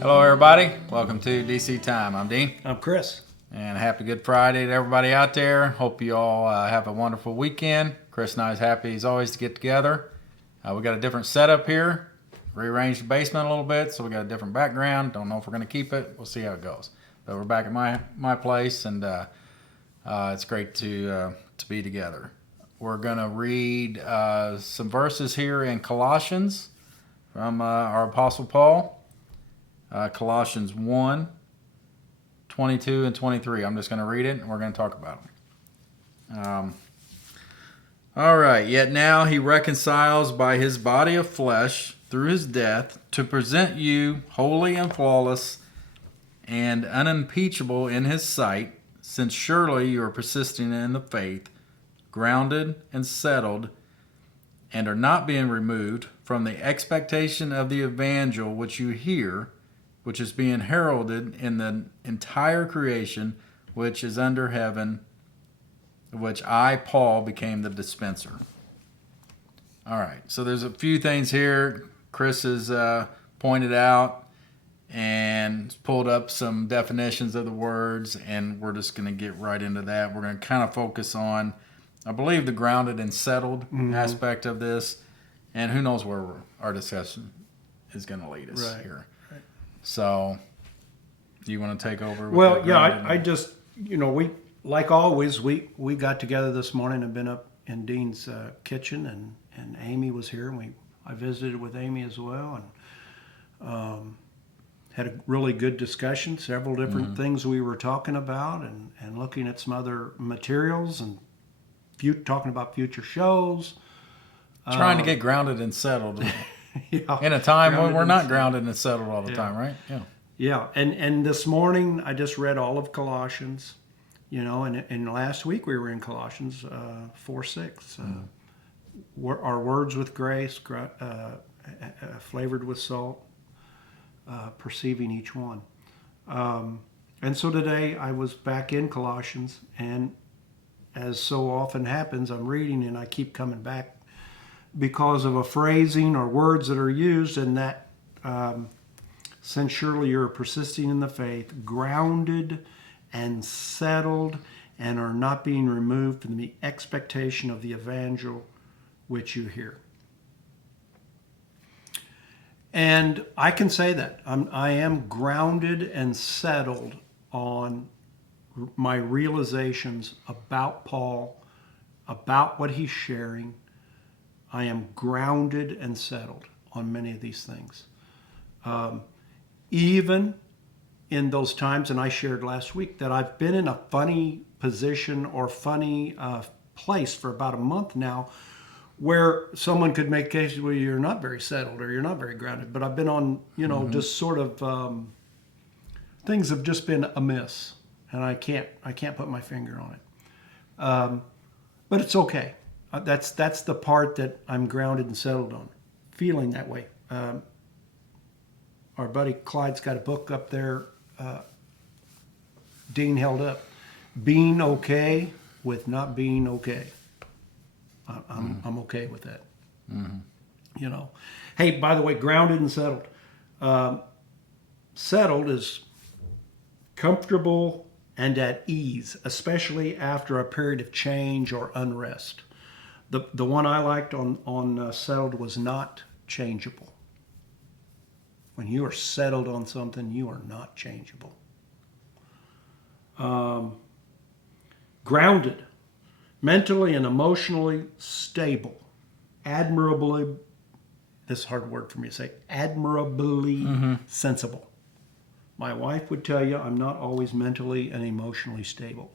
Hello, everybody. Welcome to DC Time. I'm Dean. I'm Chris. And happy Good Friday to everybody out there. Hope you all have a wonderful weekend. Chris and I is happy as always to get together. We got a different setup here. Rearranged the basement a little bit, so we got a different background. Don't know if we're going to keep it. We'll see how it goes. But we're back at my place, and it's great to be together. We're going to read some verses here in Colossians from our Apostle Paul. Colossians 1, 22 and 23. I'm just going to read it and we're going to talk about them. All right. Yet now he reconciles by his body of flesh through his death to present you holy and flawless and unimpeachable in his sight, since surely you are persisting in the faith, grounded and settled, and are not being removed from the expectation of the evangel which you hear, which is being heralded in the entire creation which is under heaven, which I, Paul, became the dispenser. All right, so there's a few things here Chris has pointed out and pulled up some definitions of the words, and we're just going to get right into that. We're going to kind of focus on, I believe, the grounded and settled aspect of this, and who knows where our discussion is going to lead us here. So, do you want to take over? Well, yeah, I just, we, like always, we got together this morning and been up in Dean's kitchen, and Amy was here, and I visited with Amy as well, and had a really good discussion, several different things we were talking about, and looking at some other materials, and talking about future shows. Trying to get grounded and settled. Yeah, in a time when we're not grounded and settled all the time, right? Yeah. Yeah, and this morning I just read all of Colossians, and last week we were in Colossians 4:6. Our words with grace, flavored with salt, perceiving each one. And so today I was back in Colossians, and as so often happens, I'm reading and I keep coming back because of a phrasing or words that are used, and that since surely you're persisting in the faith, grounded and settled, and are not being removed from the expectation of the evangel which you hear. And I can say that I am grounded and settled on my realizations about Paul, about what he's sharing. I am grounded and settled on many of these things. Even in those times, and I shared last week, that I've been in a funny position or funny place for about a month now, where someone could make cases where you're not very settled or you're not very grounded. But I've been on, just sort of things have just been amiss, and I can't put my finger on it. But it's okay. That's the part that I'm grounded and settled on, feeling that way. Our buddy Clyde's got a book up there, Dean held up, Being Okay with Not Being Okay. I'm okay with that. Hey, by the way, grounded and settled. Settled is comfortable and at ease, especially after a period of change or unrest. The one I liked on settled was not changeable. When you are settled on something, you are not changeable. Grounded, mentally and emotionally stable, admirably, this is a hard word for me to say, admirably sensible. My wife would tell you I'm not always mentally and emotionally stable.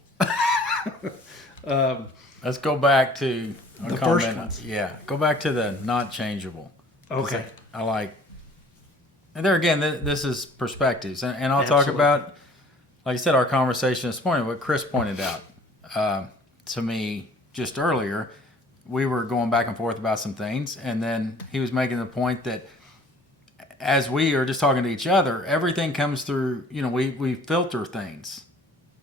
Let's go back to the first one. Yeah, go back to the not changeable. Okay. I like, and there again, this is perspectives. And I'll Absolutely. talk about, like I said, our conversation this morning, what Chris pointed out to me just earlier. We were going back and forth about some things, and then he was making the point that as we are just talking to each other, everything comes through, we filter things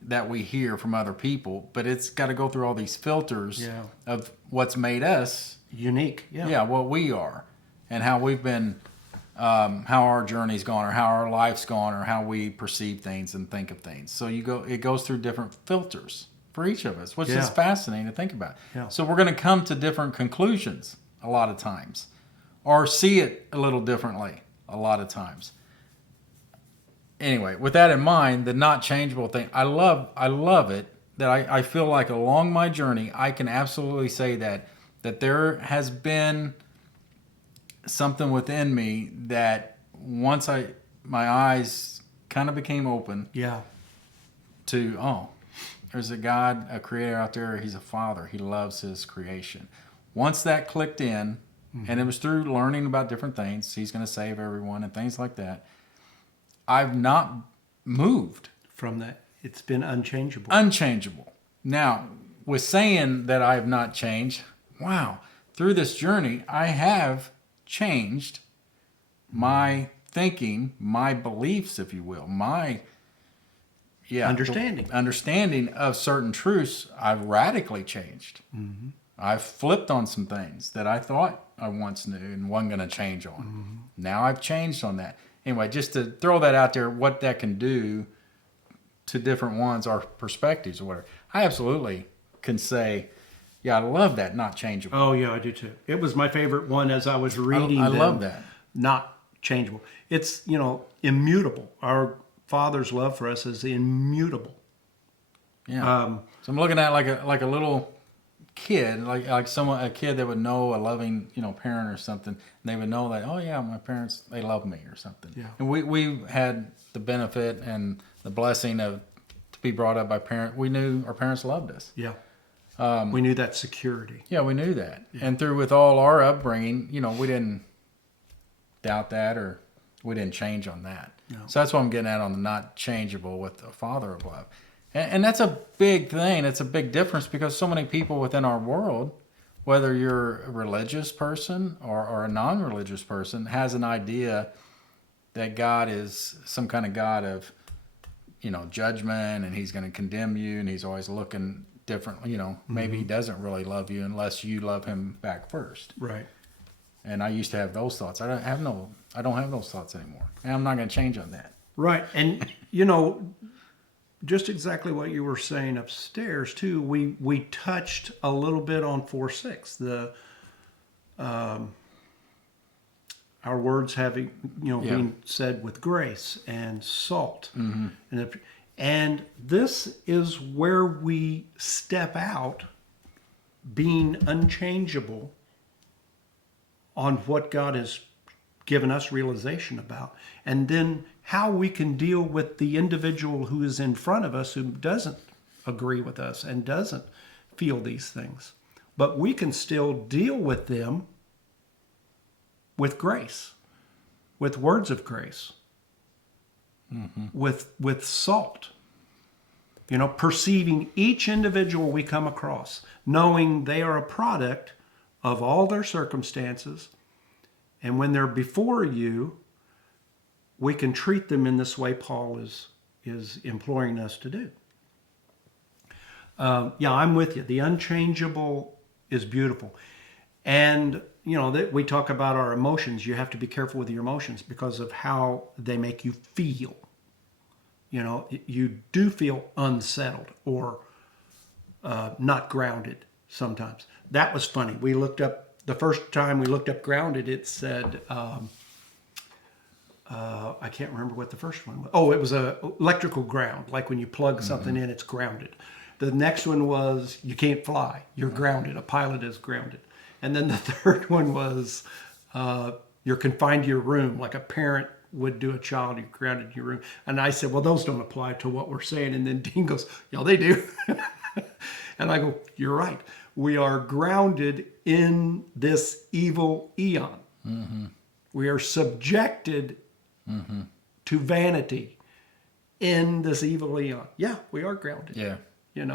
that we hear from other people, but it's got to go through all these filters of what's made us unique. what we are and how we've been how our journey's gone, or how our life's gone, or how we perceive things and think of things. So it goes through different filters for each of us, which Yeah. is fascinating to think about. Yeah. So we're going to come to different conclusions a lot of times, or see it a little differently a lot of times. Anyway, with that in mind, the not changeable thing, I love it that I feel like along my journey, I can absolutely say that there has been something within me that once my eyes kind of became open Yeah. to, oh, there's a God, a creator out there. He's a father. He loves his creation. Once that clicked in, and it was through learning about different things, he's going to save everyone and things like that, I've not moved. From that, it's been unchangeable. Unchangeable. Now, with saying that I have not changed, wow, through this journey, I have changed my thinking, my beliefs, if you will, my understanding of certain truths. I've radically changed. Mm-hmm. I've flipped on some things that I thought I once knew and wasn't going to change on. Mm-hmm. Now I've changed on that. Anyway, just to throw that out there, what that can do to different ones, our perspectives or whatever. I absolutely can say, yeah, I love that, not changeable. Oh, yeah, I do too. It was my favorite one as I was reading I love that. Not changeable. It's, immutable. Our Father's love for us is immutable. Yeah. So I'm looking at like a little kid, like a kid that would know a loving, parent or something, and they would know that, oh yeah, my parents, they love me or something. Yeah. And we had the benefit and the blessing of to be brought up by parents. We knew our parents loved us. Yeah. We knew that security. Yeah, we knew that. Yeah. And with all our upbringing, we didn't doubt that, or we didn't change on that. No. So that's what I'm getting at on the not changeable with the Father of love. And that's a big thing. It's a big difference because so many people within our world, whether you're a religious person or a non-religious person, has an idea that God is some kind of God of, judgment, and he's going to condemn you, and he's always looking different. Maybe he doesn't really love you unless you love him back first. Right. And I used to have those thoughts. I don't have those thoughts anymore. And I'm not going to change on that. Right. And, just exactly what you were saying upstairs too. We touched a little bit on 4:6. Our words having being said with grace and salt, and this is where we step out, being unchangeable on what God has given us realization about, and then how we can deal with the individual who is in front of us who doesn't agree with us and doesn't feel these things. But we can still deal with them with grace, with words of grace, with salt. Perceiving each individual we come across, knowing they are a product of all their circumstances, and when they're before you, we can treat them in this way Paul is imploring us to do. I'm with you. The unchangeable is beautiful. And, we talk about our emotions. You have to be careful with your emotions because of how they make you feel. You do feel unsettled or not grounded sometimes. That was funny. The first time we looked up grounded, it said... I can't remember what the first one was. Oh, it was a electrical ground. Like when you plug something in, it's grounded. The next one was you can't fly. You're grounded. A pilot is grounded. And then the third one was you're confined to your room. Like a parent would do a child, you're grounded in your room. And I said, well, those don't apply to what we're saying. And then Dean goes, yeah, they do. And I go, you're right. We are grounded in this evil eon. Mm-hmm. We are subjected to vanity in this evil eon. Yeah, we are grounded. Yeah.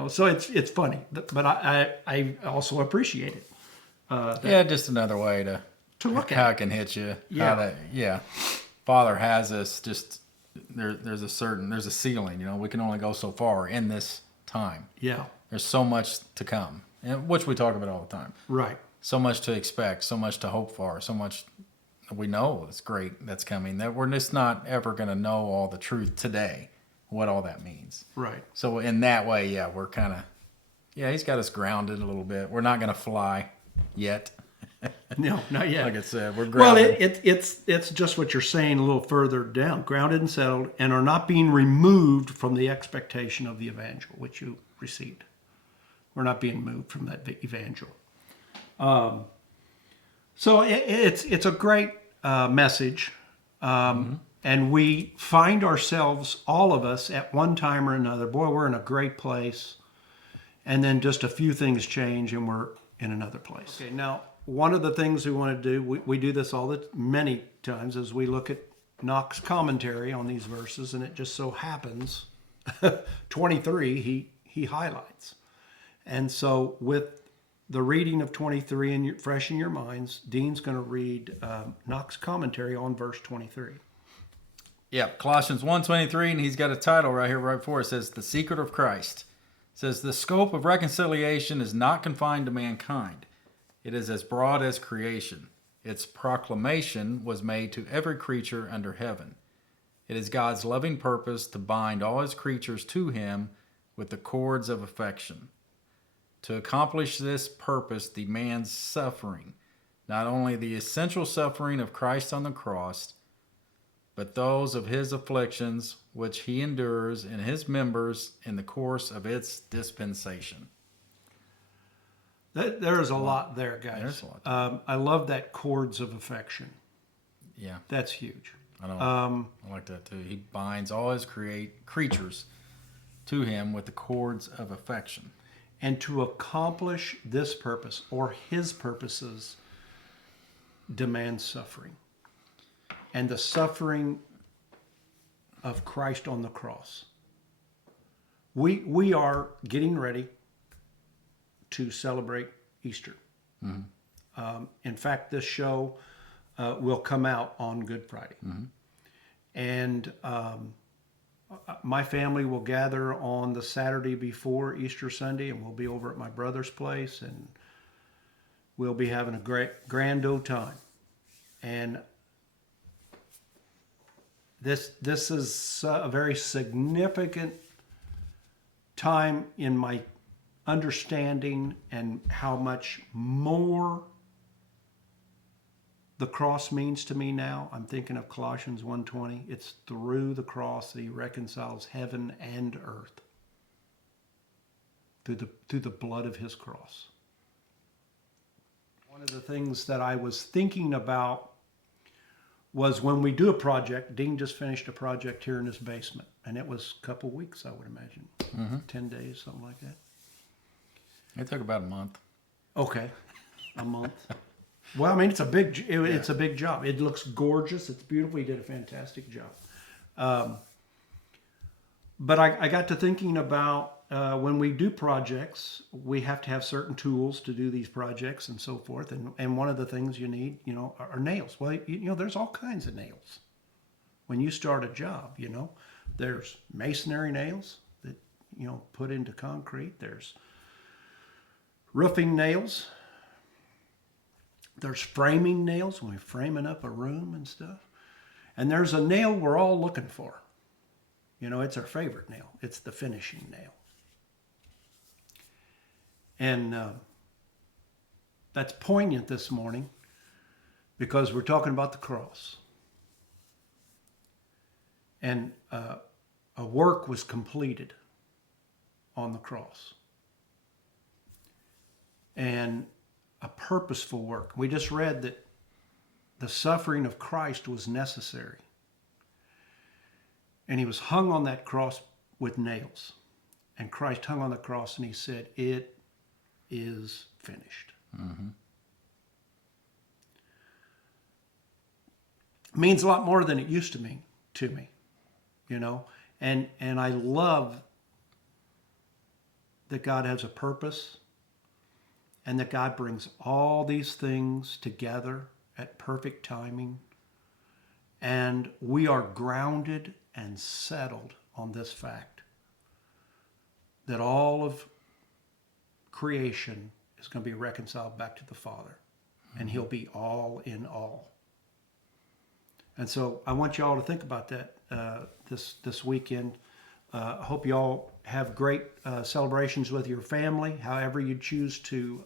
So it's funny, but I also appreciate it. Just another way to look at how it can hit you. Yeah. Father has us just, there's a ceiling, we can only go so far in this time. Yeah. There's so much to come, which we talk about all the time. Right. So much to expect, so much to hope for, so much we know it's great that's coming. That we're just not ever going to know all the truth today, what all that means. Right. So in that way, yeah, we're kind of, yeah, he's got us grounded a little bit. We're not going to fly yet. No, not yet. Like I said, we're Well, grounded. it's just what you're saying a little further down, grounded and settled, and are not being removed from the expectation of the evangel which you received. We're not being moved from that evangel. So it's a great message, and we find ourselves, all of us, at one time or another. Boy, we're in a great place, and then just a few things change, and we're in another place. Okay, now one of the things we want to do, we do this many times, is we look at Knox's commentary on these verses, and it just so happens 23 he highlights. And so with the reading of 23 and fresh in your minds, Dean's going to read Knox's commentary on verse 23. Yeah, Colossians 1:23, and he's got a title right here, right before it. Says, "The Secret of Christ." It says, "The scope of reconciliation is not confined to mankind. It is as broad as creation. Its proclamation was made to every creature under heaven. It is God's loving purpose to bind all his creatures to him with the cords of affection. To accomplish this purpose demands suffering, not only the essential suffering of Christ on the cross, but those of his afflictions which he endures in his members in the course of its dispensation." There's a lot there, guys. There's a lot. I love that cords of affection. Yeah, That's huge. I know. I like that too. He binds all his creatures to him with the cords of affection. And to accomplish this purpose, or his purposes, demands suffering. And the suffering of Christ on the cross. We are getting ready to celebrate Easter. In fact, this show will come out on Good Friday. And my family will gather on the Saturday before Easter Sunday, and we'll be over at my brother's place, and we'll be having a grand old time. And this is a very significant time in my understanding and how much more the cross means to me now. I'm thinking of Colossians 1:20. It's through the cross that he reconciles heaven and earth. Through the blood of his cross. One of the things that I was thinking about was when we do a project. Dean just finished a project here in his basement, and it was a couple weeks, I would imagine. 10 days, something like that. It took about a month. Okay, a month. Well, I mean, it's a big job. It looks gorgeous. It's beautiful. He did a fantastic job. But I got to thinking about when we do projects, we have to have certain tools to do these projects and so forth. And one of the things you need, are nails. Well, there's all kinds of nails. When you start a job, there's masonry nails that, put into concrete. There's roofing nails. There's framing nails when we're framing up a room and stuff. And there's a nail we're all looking for. It's our favorite nail. It's the finishing nail. And that's poignant this morning because we're talking about the cross. And a work was completed on the cross. And a purposeful work. We just read that the suffering of Christ was necessary. And he was hung on that cross with nails. And Christ hung on the cross and he said, "It is finished." It means a lot more than it used to mean to me, And I love that God has a purpose. And that God brings all these things together at perfect timing. And we are grounded and settled on this fact that all of creation is going to be reconciled back to the Father. And he'll be all in all. And so I want you all to think about that this weekend. I hope you all have great celebrations with your family, however you choose to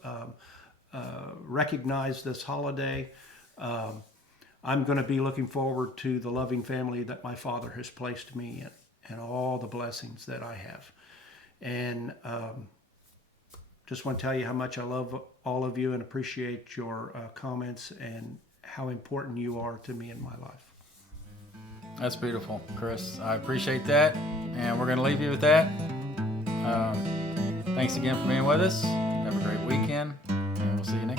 recognize this holiday. I'm going to be looking forward to the loving family that my Father has placed me in and all the blessings that I have. And just want to tell you how much I love all of you and appreciate your comments and how important you are to me in my life. That's beautiful, Chris. I appreciate that. And we're going to leave you with that. Thanks again for being with us. Have a great weekend. And we'll see you next time.